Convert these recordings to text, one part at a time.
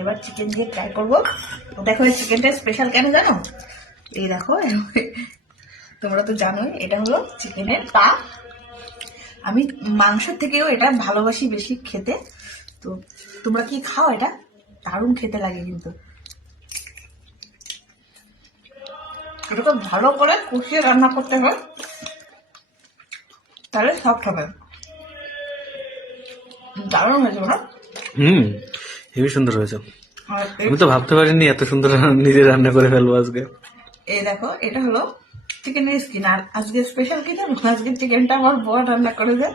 এবার চিকেন দিয়ে ট্রাই করবো। তো দেখো এই চিকেনটা স্পেশাল কেন জানো? এই দেখো, তোমরা তো জানোই এটা হলো চিকেনের পা। আমি মাংসের থেকেও এটা ভালোবাসি বেশি খেতে। তো তোমরা কি খাও? এটা দারুণ খেতে লাগে কিন্তু। এটাকে ভালো করে কষিয়ে রান্না করতে হয়, তাহলে সফট হবে। দারুণ হয়েছে না? হেবি সুন্দর হয়েছে। আর আমি তো ভাবতে পারিনি এত সুন্দর নিজে রান্না করে ফেলবো আজকে। এই দেখো, এটা হলো চিকেনের স্কিন। আর আজকে স্পেশাল কি জানো? আজকে চিকেনটা আমার বড় রান্না করেছে।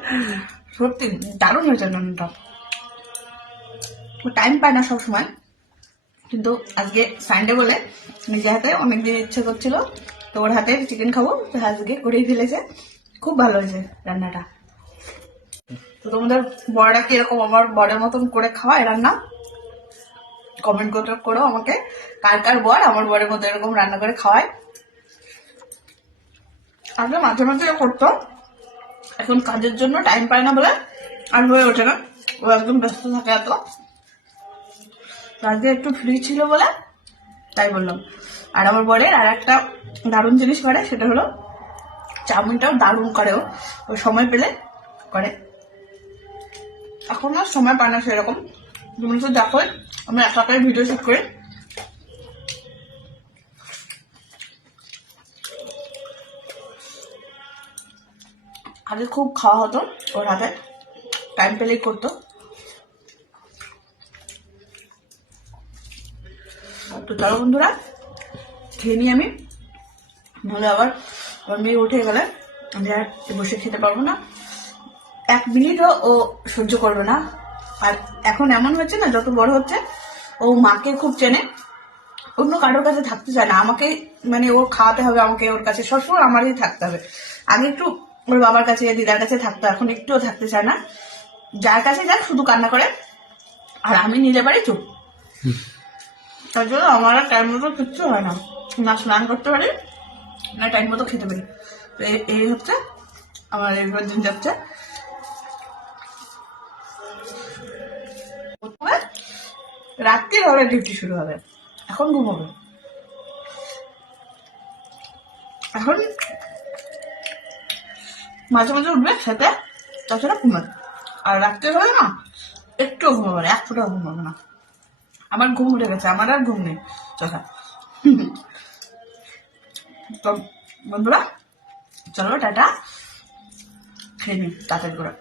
সত্যি দারুণ হয়েছে রান্নাটা। টাইম পায় না সবসময়, কিন্তু আজকে সানডে বলে নিজে হাতে অনেকদিন ইচ্ছে করছিল, তো ওর হাতে চিকেন খাবো, তো আজকে করেই ফেলেছে। খুব ভালো হয়েছে রান্নাটা। তো তোমাদের বড়রা কিরকম আমার বরের মতন করে খাওয়ায় রান্না? কমেন্ট করো আমাকে, কার কার বর আমার বরের মতো এরকম রান্না করে খাওয়ায়। আগে মাঝে মাঝে করতো, এখন কাজের জন্য টাইম পায় না বলে আর হয়ে ওঠে না। ও একদম ব্যস্ত থাকে এত। আজকে একটু ফ্রি ছিল বলে তাই বললাম। আর আমার বরের আর একটা দারুণ জিনিস করে, সেটা হলো চাউমিনটাও দারুণ করে। ও সময় পেলে করে। এখন আর সময় পায় না সেরকম। তুমি তো দেখো আমি একাই ভিডিও শুট করি। আগে খুব খাওয়া হতো ওর হাতে, টাইম পেলেই করতো। তো চলো বন্ধুরা, খেয়ে নিই আমি, নাহলে আবার ওর মেয়ে উঠে গেলে আমি আর বসে খেতে পারবো না। 1 মিনিটও ও সহ্য করবে না। আর এখন এমন হচ্ছে না, যত বড় হচ্ছে ও মাকে খুব চেনে, অন্য কারোর কাছে থাকতে চায় না। আমাকে মানে ওর খাওয়াতে হবে, আমাকে ওর কাছে সবসময় আমারই থাকতে হবে। আগে একটু ওর বাবার কাছে দিদার কাছে থাকতো, এখন একটুও থাকতে চায় না। যার কাছে যাক শুধু কান্না করে, আর আমি নিলে পারি চুপ। তার জন্য আমার আর টাইম মতো কিচ্ছু হয় না, না স্নান করতে পারি না টাইম মতো খেতে পারি। তো এই হচ্ছে আমার এবার দিন যাচ্ছে। রাত্রি হলে ডিউটি শুরু হবে, এখন ঘুমাবে। এখন মাঝে মাঝে উঠবে খেতে, তাছাড়া ঘুমাবে। আর রাত্রে হলে না একটুও ঘুমাবে না, 1 ফোঁটাও ঘুমাবে না। আমার ঘুম উঠে গেছে, আমার আর ঘুম নেই চোখা। তো বন্ধুরা চলো টাটা, খেয়ে নিই তাড়াতাড়ি করে।